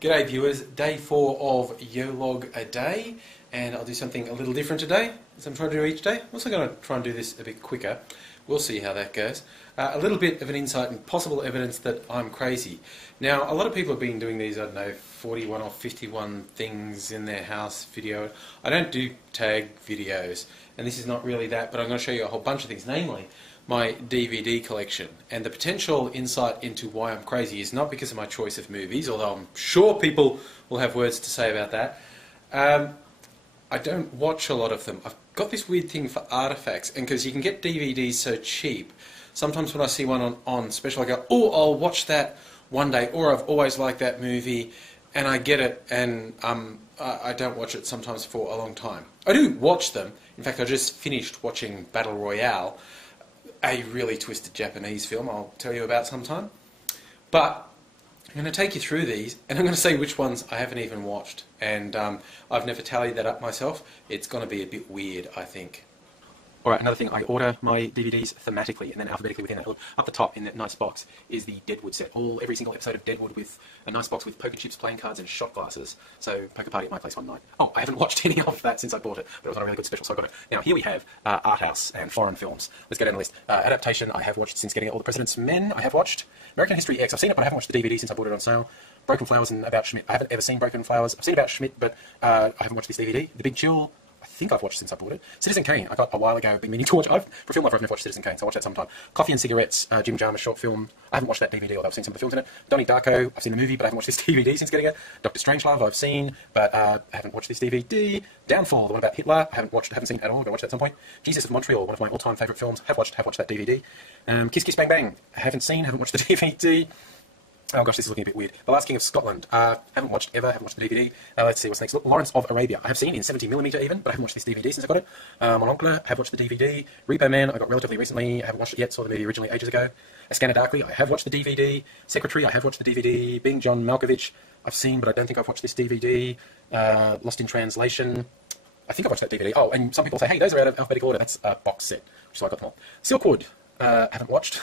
G'day viewers, day 4 of Yolog a day, and I'll do something a little different today, as I'm trying to do each day. I'm also going to try and do this a bit quicker. We'll see how that goes. A little bit of an insight and possible evidence that I'm crazy. Now, a lot of people have been doing these, I don't know, 41 or 51 things in their house video. I don't do tag videos, and this is not really that, but I'm going to show you a whole bunch of things, namely my DVD collection. And the potential insight into why I'm crazy is not because of my choice of movies, although I'm sure people will have words to say about that. I don't watch a lot of them. I've got this weird thing for artifacts, and because you can get DVDs so cheap, sometimes when I see one on special I go, oh, I'll watch that one day, or I've always liked that movie, and I get it, and I don't watch it sometimes for a long time. I do watch them. In fact, I just finished watching Battle Royale, a really twisted Japanese film I'll tell you about sometime. But I'm going to take you through these, and I'm going to say which ones I haven't even watched. And I've never tallied that up myself. It's going to be a bit weird, I think. Alright, another thing, I order my DVDs thematically and then alphabetically within that. Up the top in that nice box is the Deadwood set. Every single episode of Deadwood with a nice box with poker chips, playing cards and shot glasses. So, poker party at my place one night. Oh, I haven't watched any of that since I bought it, but it was on a really good special, so I got it. Now, here we have art house and foreign films. Let's go down the list. Adaptation, I have watched since getting it. All the President's Men, I have watched. American History X, I've seen it, but I haven't watched the DVD since I bought it on sale. Broken Flowers and About Schmidt. I haven't ever seen Broken Flowers. I've seen About Schmidt, but I haven't watched this DVD. The Big Chill, I think I've watched since I bought it. Citizen Kane, I got a while ago, been meaning to watch. For a film lover, I've never watched Citizen Kane, so I'll watch that sometime. Coffee and Cigarettes, Jim Jarmusch short film. I haven't watched that DVD, although I've seen some of the films in it. Donnie Darko, I've seen the movie, but I haven't watched this DVD since getting it. Dr. Strangelove, I've seen, but I haven't watched this DVD. Downfall, the one about Hitler, I haven't seen at all. I'm going to watch that at some point. Jesus of Montreal, one of my all-time favourite films. Have watched that DVD. Kiss Kiss Bang Bang, I haven't watched the DVD. Oh gosh, this is looking a bit weird. The Last King of Scotland. Haven't watched the DVD. Let's see what's next. Look, Lawrence of Arabia. I have seen in 70mm even, but I haven't watched this DVD since I got it. Mon Oncle, I have watched the DVD. Repo Man, I got relatively recently. I haven't watched it yet. Saw the movie originally ages ago. A Scanner Darkly, I have watched the DVD. Secretary, I have watched the DVD. Being John Malkovich, I've seen, but I don't think I've watched this DVD. Lost in Translation, I think I've watched that DVD. Oh, and some people say, hey, those are out of alphabetical order. That's a box set, which is why I got them all. Silkwood, haven't watched.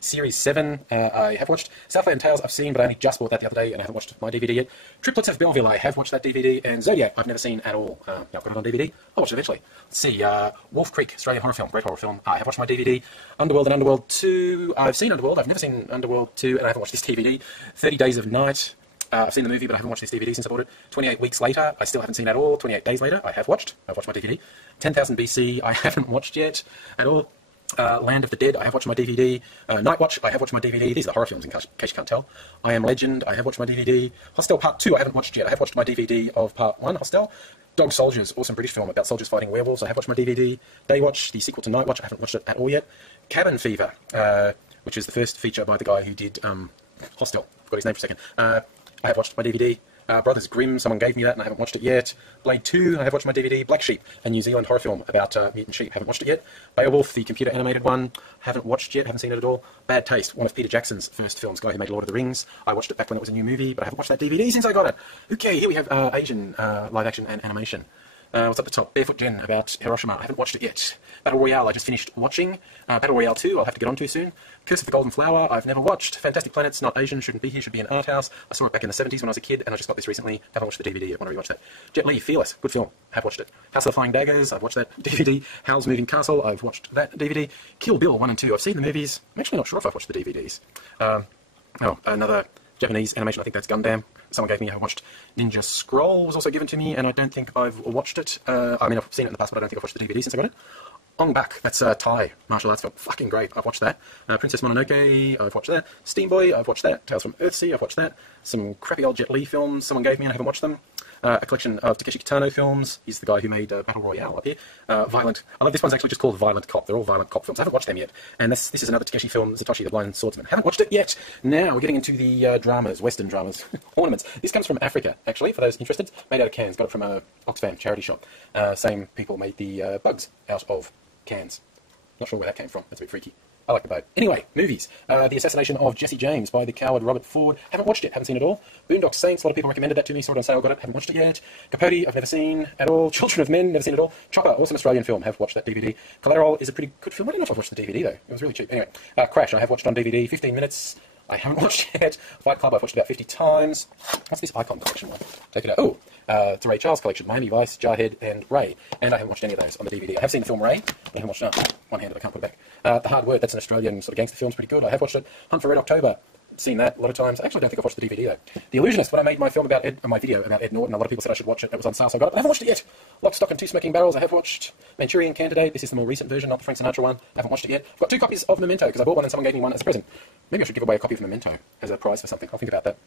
Series 7, I have watched. Southland Tales, I've seen, but I only just bought that the other day, and I haven't watched my DVD yet. Triplets of Belleville, I have watched that DVD. And Zodiac, I've never seen at all. Yeah, I've got it on DVD. I'll watch it eventually. Let's see, Wolf Creek, Australian horror film, great horror film. I have watched my DVD. Underworld and Underworld 2, I've seen Underworld, I've never seen Underworld 2, and I haven't watched this DVD. 30 Days of Night, I've seen the movie, but I haven't watched this DVD since I bought it. 28 Weeks Later, I still haven't seen at all. 28 Days Later, I have watched. I've watched my DVD. 10,000 BC, I haven't watched yet at all. Land of the Dead, I have watched my DVD. Night Watch, I have watched my DVD. These are the horror films, in case you can't tell. I Am Legend, I have watched my DVD. Hostel Part 2, I haven't watched yet. I have watched my DVD of Part 1, Hostel. Dog Soldiers, awesome British film about soldiers fighting werewolves. I have watched my DVD. Day Watch, the sequel to Night Watch, I haven't watched it at all yet. Cabin Fever, which is the first feature by the guy who did Hostel. Forgot his name for a second. I have watched my DVD. Brothers Grimm, someone gave me that and I haven't watched it yet. Blade 2, I have watched my DVD. Black Sheep, a New Zealand horror film about mutant sheep, haven't watched it yet. Beowulf, the computer animated one, haven't watched yet, haven't seen it at all. Bad Taste, one of Peter Jackson's first films, guy who made Lord of the Rings. I watched it back when it was a new movie, but I haven't watched that DVD since I got it. Okay, here we have Asian live action and animation. What's up the top? Barefoot Gen, about Hiroshima. I haven't watched it yet. Battle Royale, I just finished watching. Battle Royale 2, I'll have to get onto soon. Curse of the Golden Flower, I've never watched. Fantastic Planets, not Asian, shouldn't be here, should be an art house. I saw it back in the 70s when I was a kid, and I just got this recently. Haven't watched the DVD yet, want to rewatch that. Jet Li, Fearless, good film, have watched it. House of the Flying Daggers, I've watched that DVD. Howl's Moving Castle, I've watched that DVD. Kill Bill 1 and 2, I've seen the movies. I'm actually not sure if I've watched the DVDs. Another Japanese animation, I think that's Gundam. Someone gave me, I watched Ninja Scroll, was also given to me, and I don't think I've watched it. I mean, I've seen it in the past, but I don't think I've watched the DVD since I got it. Ong Bak, that's Thai martial arts film, fucking great, I've watched that. Princess Mononoke, I've watched that. Steam Boy, I've watched that. Tales from Earthsea, I've watched that. Some crappy old Jet Li films someone gave me and I haven't watched them. A collection of Takeshi Kitano films. He's the guy who made Battle Royale up here. Violent. I love this one's actually just called Violent Cop. They're all Violent Cop films. I haven't watched them yet. And this is another Takeshi film, Zatoshi the Blind Swordsman. Haven't watched it yet. Now we're getting into the dramas, Western dramas. Ornaments. This comes from Africa, actually, for those interested. Made out of cans. Got it from a Oxfam charity shop. Same people made the bugs out of cans. Not sure where that came from. That's a bit freaky. I like the boat. Anyway, movies. The Assassination of Jesse James by the coward Robert Ford. Haven't watched it, haven't seen it all. Boondock Saints, a lot of people recommended that to me, saw it on sale, got it, haven't watched it yet. Capote, I've never seen at all. Children of Men, never seen it all. Chopper, awesome Australian film, have watched that DVD. Collateral is a pretty good film. I don't know if I've watched the DVD though. It was really cheap. Anyway, Crash, I have watched on DVD, 15 minutes. I haven't watched yet. Fight Club, I've watched about 50 times. What's this Icon collection one? Take it out. Oh, it's a Ray Charles collection. Miami Vice, Jarhead, and Ray. And I haven't watched any of those on the DVD. I have seen the film Ray. I haven't watched it. One-handed, I can't put it back. The Hard Word, that's an Australian sort of gangster film. It's pretty good. I have watched it. Hunt for Red October. Seen that a lot of times. I actually don't think I've watched the DVD though. The Illusionist, when I made my film about my video about Ed Norton, a lot of people said I should watch it. It was on sale, so I got it. I haven't watched it yet. Lock, Stock and Two Smoking Barrels. I have watched Manchurian Candidate. This is the more recent version, not the Frank Sinatra one. I haven't watched it yet. I've got 2 copies of Memento because I bought one and someone gave me one as a present. Maybe I should give away a copy of Memento as a prize for something. I'll think about that.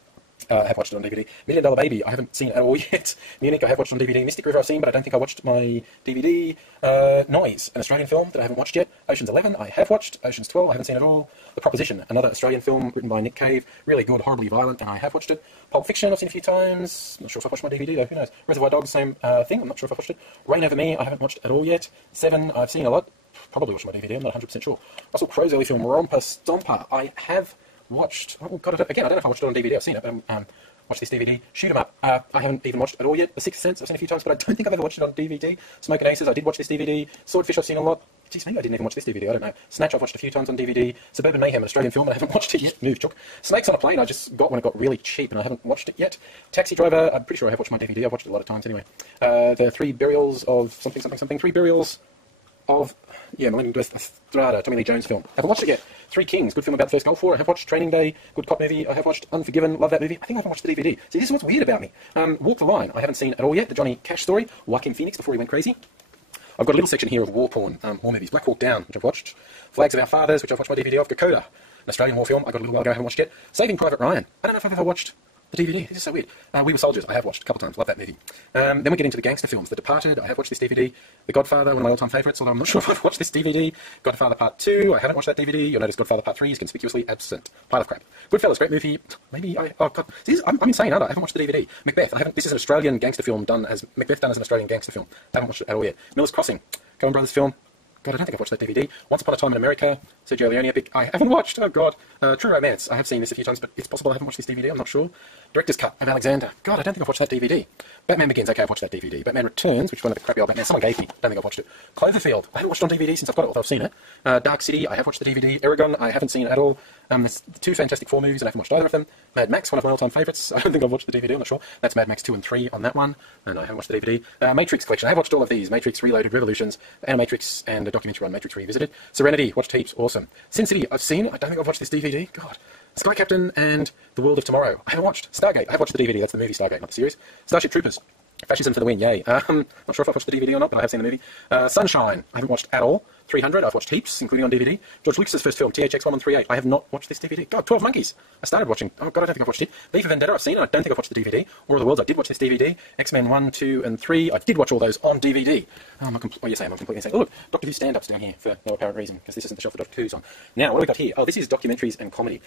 I have watched it on DVD. $1 Million Baby, I haven't seen at all yet. Munich, I have watched on DVD. Mystic River, I've seen, but I don't think I watched my DVD. Noise, an Australian film that I haven't watched yet. Ocean's 11, I have watched. Ocean's 12, I haven't seen at all. The Proposition, another Australian film written by Nick Cave. Really good, horribly violent, and I have watched it. Pulp Fiction, I've seen a few times. Not sure if I've watched my DVD though, who knows. Reservoir Dogs, same thing, I'm not sure if I've watched it. Reign Over Me, I haven't watched at all yet. Seven, I've seen a lot. Probably watched my DVD, I'm not 100% sure. Russell Crowe's early film, Romper Stomper, I have watched. Oh, God, again, I don't know if I watched it on DVD, I've seen it, but watch this DVD. Shoot 'em Up. I haven't even watched it at all yet. The Sixth Sense, I've seen a few times, but I don't think I've ever watched it on DVD. Smoking Aces, I did watch this DVD. Swordfish, I've seen a lot. Geez, maybe I didn't even watch this DVD, I don't know. Snatch, I've watched a few times on DVD. Suburban Mayhem, an Australian film, and I haven't watched it yet. Move, Chook. Snakes on a Plane, I just got when it got really cheap, and I haven't watched it yet. Taxi Driver, I'm pretty sure I have watched my DVD. I've watched it a lot of times anyway. The Three Burials of something. Three Burials of, Millennium Estrada, Tommy Lee Jones film. I haven't watched it yet. Three Kings, good film about the first Gulf War. I have watched Training Day, good cop movie. I have watched Unforgiven, love that movie. I think I haven't watched the DVD. See, this is what's weird about me. Walk the Line, I haven't seen at all yet. The Johnny Cash story, Joaquin Phoenix before he went crazy. I've got a little section here of war porn, war movies. Black Hawk Down, which I've watched. Flags of Our Fathers, which I've watched my DVD of. Dakota, an Australian war film I got a little while ago, I haven't watched yet. Saving Private Ryan, I don't know if I've ever watched the DVD. This is so weird. We Were Soldiers, I have watched a couple times, love that movie. Then we get into the gangster films. The Departed, I have watched this DVD. The Godfather, one of my all-time favourites, although I'm not sure if I've watched this DVD. Godfather Part 2, I haven't watched that DVD. You'll notice Godfather Part 3 is conspicuously absent. Pile of crap. Goodfellas, great movie. Maybe oh God, see, I'm insane, aren't I? I haven't watched the DVD. Macbeth, this is an Australian gangster film done as an Australian gangster film. I haven't watched it at all yet. Miller's Crossing, Coen Brothers film. God, I don't think I've watched that DVD. Once Upon a Time in America, Sergio Leone epic. I haven't watched. Oh God, True Romance. I have seen this a few times, but it's possible I haven't watched this DVD. I'm not sure. Director's Cut of Alexander. God, I don't think I've watched that DVD. Batman Begins. Okay, I've watched that DVD. Batman Returns, which is one of the crappy old Batman. Someone gave me. Don't think I've watched it. Cloverfield. I haven't watched it on DVD since I've got it, although I've seen it. Dark City. I have watched the DVD. Aragon. I haven't seen it at all. There's 2 Fantastic Four movies, and I haven't watched either of them. Mad Max, one of my all-time favourites. I don't think I've watched the DVD. I'm not sure. That's Mad Max 2 and 3 on that one, and I haven't watched the DVD. Matrix collection. I have watched all of these. Matrix Reloaded, Revolutions, Animatrix, and a documentary on Matrix Revisited. Serenity. Watched heaps. Awesome. Sin City. I've seen. I don't think I've watched this DVD. God. Sky Captain and The World of Tomorrow. I haven't watched. Stargate. I have watched the DVD. That's the movie Stargate, not the series. Starship Troopers. Fascism for the win, yay. Not sure if I've watched the DVD or not, but I have seen the movie. Sunshine, I haven't watched at all. 300, I've watched heaps, including on DVD. George Lucas's first film, THX 1138, I have not watched this DVD. God, 12 Monkeys, I started watching. Oh God, I don't think I've watched it. V for Vendetta, I've seen it, I don't think I've watched the DVD. War of the Worlds, I did watch this DVD. X-Men 1, 2, and 3, I did watch all those on DVD. I'm completely insane. Oh look, Doctor Who stand-ups down here for no apparent reason, because this isn't the shelf for Doctor Who's on. Now, what have we got here? Oh, this is documentaries and comedy.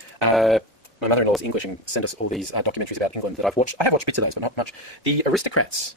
My mother-in-law is English and sent us all these documentaries about England that I've watched. I have watched bits of those, but not much. The Aristocrats.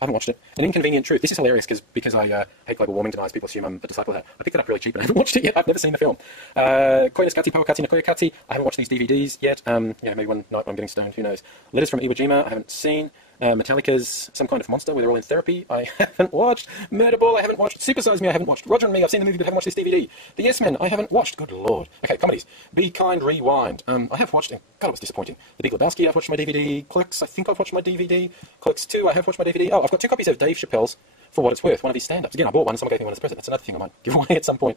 I haven't watched it. An Inconvenient Truth. This is hilarious because I hate global warming deniers. People assume I'm a disciple of that. I picked it up really cheap and I haven't watched it yet. I've never seen the film. Koinis Katsi, Power Katsi, Nakoya Katsi. I haven't watched these DVDs yet. Maybe one night when I'm getting stoned, who knows. Letters from Iwo Jima. I haven't seen. Metallica's Some Kind of Monster, where they're all in therapy. I haven't watched. Murderball, I haven't watched. Super Size Me, I haven't watched. Roger and Me, I've seen the movie but haven't watched this DVD. The Yes Men, I haven't watched. Good lord. Okay, comedies. Be Kind, Rewind. I have watched. God, it was disappointing. The Big Lebowski, I've watched my DVD. Clerks, I think I've watched my DVD. Clerks 2, I have watched my DVD. Oh, I've got 2 copies of Dave Chappelle's For What It's Worth, one of his stand-ups. Again, I bought one, someone gave me one as a present. That's another thing I might give away at some point.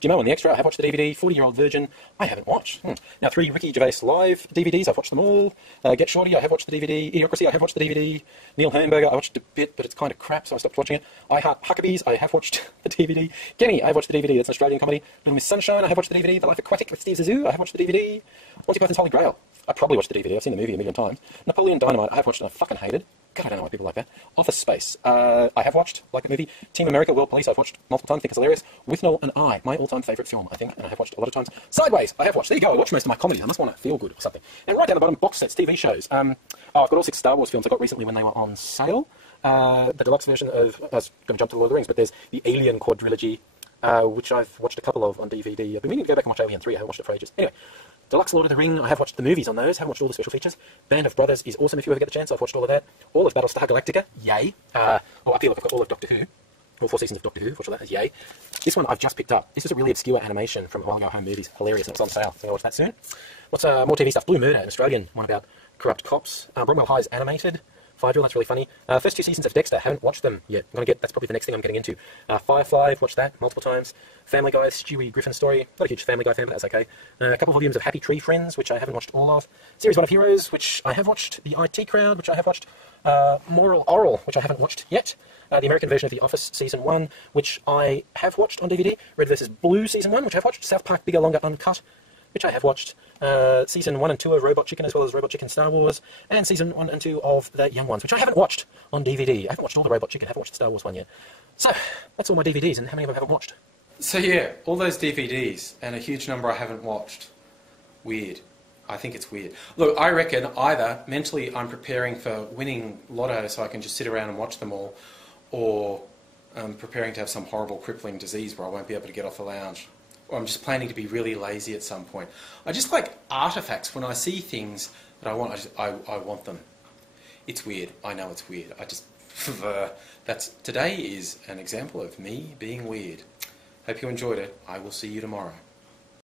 Jimmo and the Extra, I have watched the DVD. 40-Year-Old Virgin, I haven't watched. Now, 3 Ricky Gervais live DVDs, I've watched them all. Get Shorty, I have watched the DVD. Idiocracy, I have watched the DVD. Neil Hamburger, I watched a bit, but it's kind of crap, so I stopped watching it. I Heart Huckabees, I have watched the DVD. Kenny, I have watched the DVD, that's an Australian comedy. Little Miss Sunshine, I have watched the DVD. The Life Aquatic with Steve Zissou, I have watched the DVD. Monty Python's Holy Grail, I probably watched the DVD, I've seen the movie a million times. Napoleon Dynamite, I have watched and I fucking hated. God, I don't know why people like that. Office Space, I have watched, like the movie. Team America, World Police, I've watched multiple times, think it's hilarious. Withnell and I, my all-time favourite film, I think, and I have watched a lot of times. Sideways, I have watched. There you go, I watch most of my comedy. I must want to feel good or something. And right down the bottom, box sets, TV shows. I've got all 6 Star Wars films I got recently when they were on sale. The deluxe version of, I was going to jump to Lord of the Rings, but there's the Alien quadrilogy, which I've watched a couple of on DVD. I've been meaning to go back and watch Alien 3, I haven't watched it for ages. Anyway. Deluxe Lord of the Ring, I have watched the movies on those, haven't watched all the special features. Band of Brothers is awesome if you ever get the chance, I've watched all of that. All of Battlestar Galactica, yay. Up here, look, I've got all of Doctor Who. All 4 seasons of Doctor Who, watch that, yay. This one I've just picked up. This was a really obscure animation from a while ago, Home Movies. Hilarious, and it's on sale, so I'll watch that soon. What's more TV stuff? Blue Murder, an Australian one about corrupt cops. Bromwell High's animated. 5-year-old, that's really funny. First 2 seasons of Dexter, haven't watched them yet. That's probably the next thing I'm getting into. Firefly, watched that multiple times. Family Guy, Stewie Griffin's story. Not a huge Family Guy fan, but that's okay. A couple of volumes of Happy Tree Friends, which I haven't watched all of. Series 1 of Heroes, which I have watched. The IT Crowd, which I have watched. Moral Oral, which I haven't watched yet. The American version of The Office Season 1, which I have watched on DVD. Red vs. Blue Season 1, which I've watched. South Park Bigger, Longer, Uncut, which I have watched. Season 1 and 2 of Robot Chicken, as well as Robot Chicken Star Wars, and Season 1 and 2 of The Young Ones, which I haven't watched on DVD. I haven't watched all the Robot Chicken, I haven't watched the Star Wars one yet. So, that's all my DVDs, and how many of them haven't watched? So yeah, all those DVDs, and a huge number I haven't watched. Weird. I think it's weird. Look, I reckon either mentally I'm preparing for winning Lotto so I can just sit around and watch them all, or I'm preparing to have some horrible crippling disease where I won't be able to get off the lounge. Or I'm just planning to be really lazy at some point. I just like artifacts. When I see things that I want, I want them. It's weird. I know it's weird. Today is an example of me being weird. Hope you enjoyed it. I will see you tomorrow.